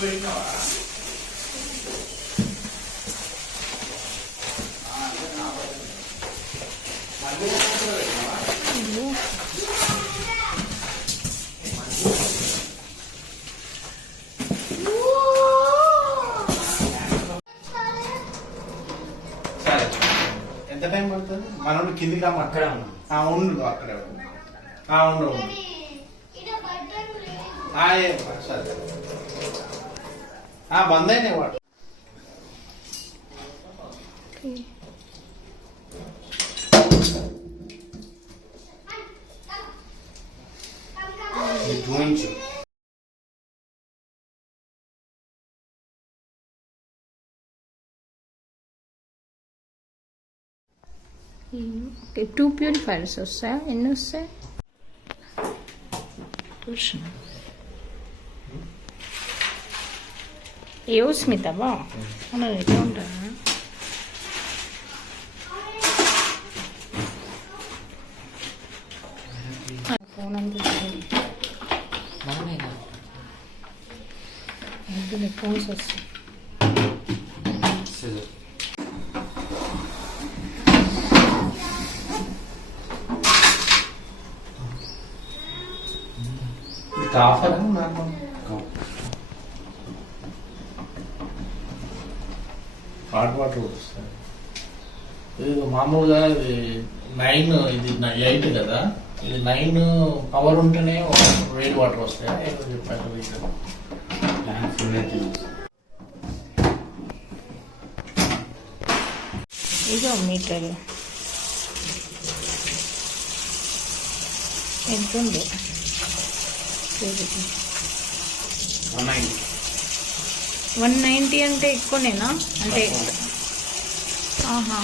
ఎంత టైం పడుతుంది? మనం కిందికి రాము, అక్కడే ఉన్నాం. ఉండు, అక్కడే ఉండు. సరే బంద్ అయినాయి వాడు. చూపించు. టూ ప్యూరిఫైర్స్ వస్తాయా? ఎన్ని వస్తాయి? ఏవో స్మితవా అలా ఎట్లా ఉంటారా? ఫోన్ అంతా ఫోన్స్ వస్తాయి. ఆఫర్ హాట్ వాటర్ వస్తాయి. ఇది మామూలుగా ఇది 9, ఇది 8 కదా. ఇది 9 పవర్ ఉంటేనే వేడి వాటర్ వస్తాయి. ఇదో మీటర్ ఎంత ఉంది? 190 అంటే ఎక్కువనేనా? అంటే ఆహా,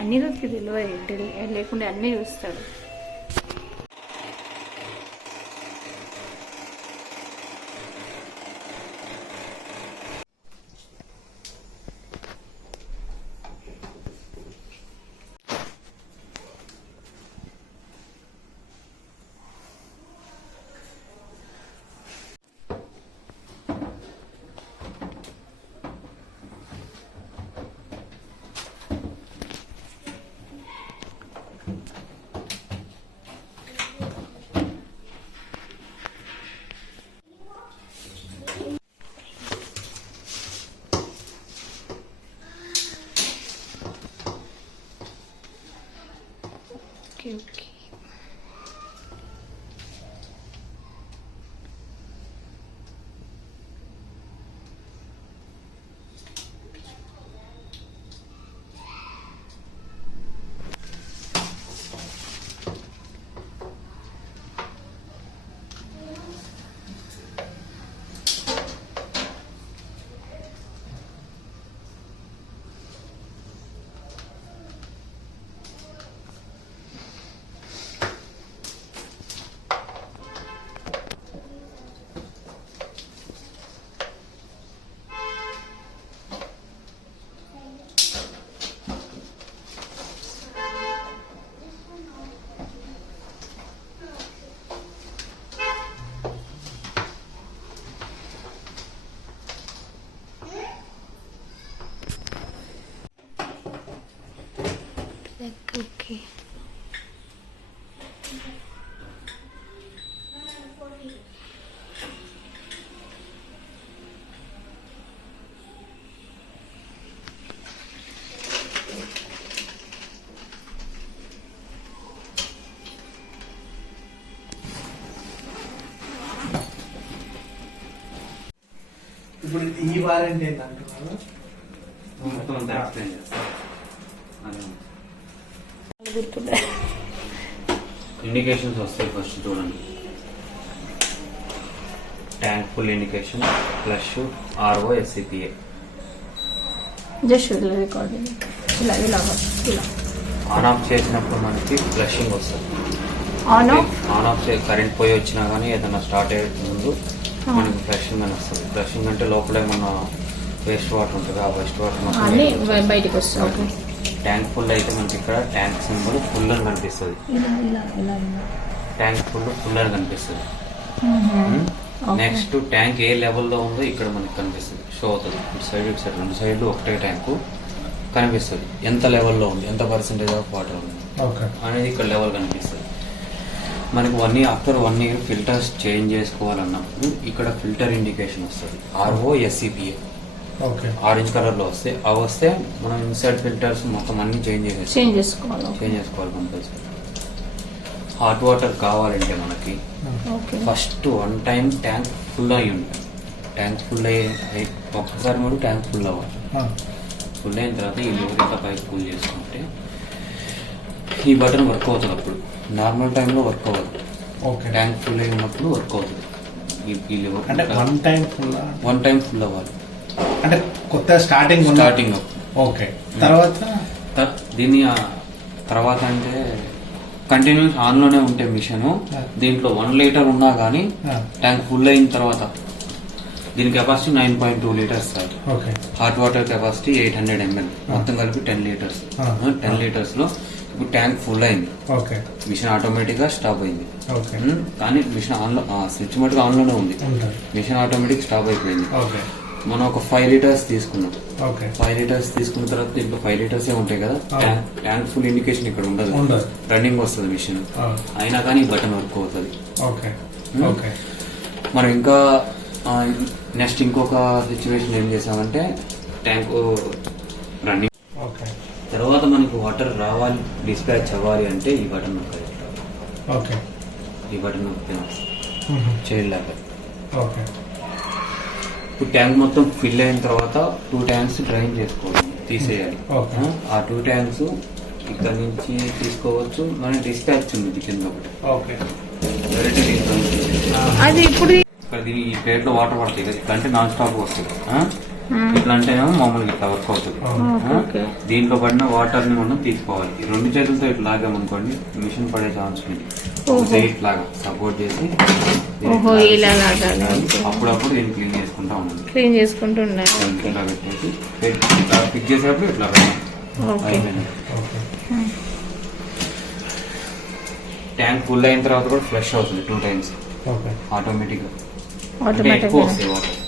అన్ని రోజుకి తెలియదు లేకుండా అన్నీ చూస్తాడు. ఓకే. ఓకే, ఇప్పుడు ఈ వారంటీ ఏంటంటున్నాను? ఇండికేషన్స్ వస్తాయి. ఫస్ట్ చూడండి, tank full indication, flush, RO, SCPA. On off చేసినప్పుడు మనకి ఫ్లషింగ్ వస్తుంది. ఆన్ ఆఫ్ కరెంట్ పోయి వచ్చినా కానీ ఏదైనా స్టార్ట్ అయ్యే ముందు మనకి ఫ్లషింగ్ అని వస్తుంది. ఫ్లషింగ్ అంటే లోపల ఏమన్నా వేస్ట్ వాటర్ ఉంటుంది, ఆ వేస్ట్ వాటర్ బయటకు వస్తుంది. ట్యాంక్ ఫుల్ అయితే మనకి ఇక్కడ ట్యాంక్ సింబల్ ఫుల్ అని కనిపిస్తుంది. ట్యాంక్ ఫుల్ అని కనిపిస్తుంది. నెక్స్ట్ ట్యాంక్ ఏ లెవెల్లో ఉందో ఇక్కడ మనకి కనిపిస్తుంది, షో అవుతుంది. ఇటు సైడ్ రెండు సైడ్లు ఒకటే ట్యాంకు కనిపిస్తుంది. ఎంత లెవెల్లో ఉంది, ఎంత పర్సెంటేజ్ ఆఫ్ వాటర్ ఉంది అనేది ఇక్కడ లెవెల్ కనిపిస్తుంది. మనకి ఆఫ్టర్ 1 year ఫిల్టర్స్ చేంజ్ చేసుకోవాలన్నప్పుడు ఇక్కడ ఫిల్టర్ ఇండికేషన్ వస్తుంది, ROSCPA ఆరెంజ్ కలర్ లో వస్తాయి. అవి వస్తే మనం ఇన్సైడ్ ఫిల్టర్స్ మొత్తం అన్ని చేంజ్ చేసుకోవాలి కంపల్సరీ. హాట్ వాటర్ కావాలంటే మనకి ఫస్ట్ 1 time ట్యాంక్ ఫుల్ అయి ఉంటుంది. ట్యాంక్ ఫుల్ అయ్యి ఒక్కసారి కూడా ట్యాంక్ ఫుల్ అవ్వాలి. ఫుల్ అయిన తర్వాత ఈ లివర్ ఇంకా పైకి ఫుల్ చేసుకుంటే ఈ బటన్ వర్క్ అవుతుంది. అప్పుడు నార్మల్ టైంలో వర్క్ అవ్వదు, ట్యాంక్ ఫుల్ అయి ఉన్నప్పుడు వర్క్ అవుతుంది. ఈ లివర్ అంటే 1 time ఫుల్ అవ్వాలి. అంటే కొత్త స్టార్టింగ్ ఓకే. దీని తర్వాత అంటే కంటిన్యూస్ ఆన్ లోనే ఉంటే మిషన్ దీంట్లో 1 liter ఉన్నా గానీ ట్యాంక్ ఫుల్ అయిన తర్వాత దీని capacity 9.2 liters sir. Hot water capacity 800 ml, మొత్తం కలిపి 10 liters. 10 liters లో ఇప్పుడు ట్యాంక్ ఫుల్ అయింది, మిషన్ ఆటోమేటిక్ గా స్టాప్ అయింది. కానీ మిషన్ ఆన్ లో స్విచ్ మటుకు ఆన్ లోనే ఉంది, మిషన్ ఆటోమేటిక్ స్టాప్ అయిపోయింది. మనం ఒక 5 liters తీసుకున్నాం. 5 liters తీసుకున్న తర్వాత దీంట్లో 5 liters ఉంటాయి కదా. ట్యాంక్ ఫుల్ ఇండికేషన్ ఇక్కడ ఉండదు, రన్నింగ్ వస్తుంది మిషన్. అయినా కానీ బటన్ వర్క్ అవుతుంది. మనం ఇంకా నెక్స్ట్ ఇంకొక సిచ్యువేషన్ ఏం చేసామంటే ట్యాంక్ రన్నింగ్ తర్వాత మనకు వాటర్ రావాలి, డిస్పాచ్ అవ్వాలి అంటే ఈ బటన్ నొక్కాలి. ఈ బటన్ నొక్కితే చేయలేక ఇప్పుడు ట్యాంక్ మొత్తం ఫిల్ అయిన తర్వాత 2 tanks డ్రైన్ చేసుకోవాలి, తీసేయాలి. ఆ 2 tanks ఇక్కడ నుంచి తీసుకోవచ్చు. మన డిస్పాచ్ ఉంది కింద ఒకటి, డైరెక్ట్ అది ఇప్పుడు ఇక్కడ దీని ఈ ప్లేట్ లో వాటర్ పడతాయి కదా, ఇట్లా అంటే నాన్ స్టాప్ వస్తుంది. ఇట్లా అంటేనేమో మామూలుగా ఇట్లా వర్క్ అవుతుంది. దీంట్లో పడిన వాటర్ ని మనం తీసుకోవాలి. ఈ 2 చేతులతో ఇట్లా లాగామనుకోండి మిషన్ పడే ఛాన్స్ ఉంది. ఇట్లాగా సపోర్ట్ చేసి అప్పుడప్పుడు దీన్ని క్లీన్ చేసుకుంటా ఉండాలి. ఇట్లా పెట్టేసి ఇట్లా ఫిక్స్ చేసేటప్పుడు ఇట్లా ట్యాంక్ ఫుల్ అయిన తర్వాత కూడా ఫ్లష్ అవుతుంది 2 times ఆటోమేటిక్ గా. ఎక్కువ వస్తాయి వాటర్.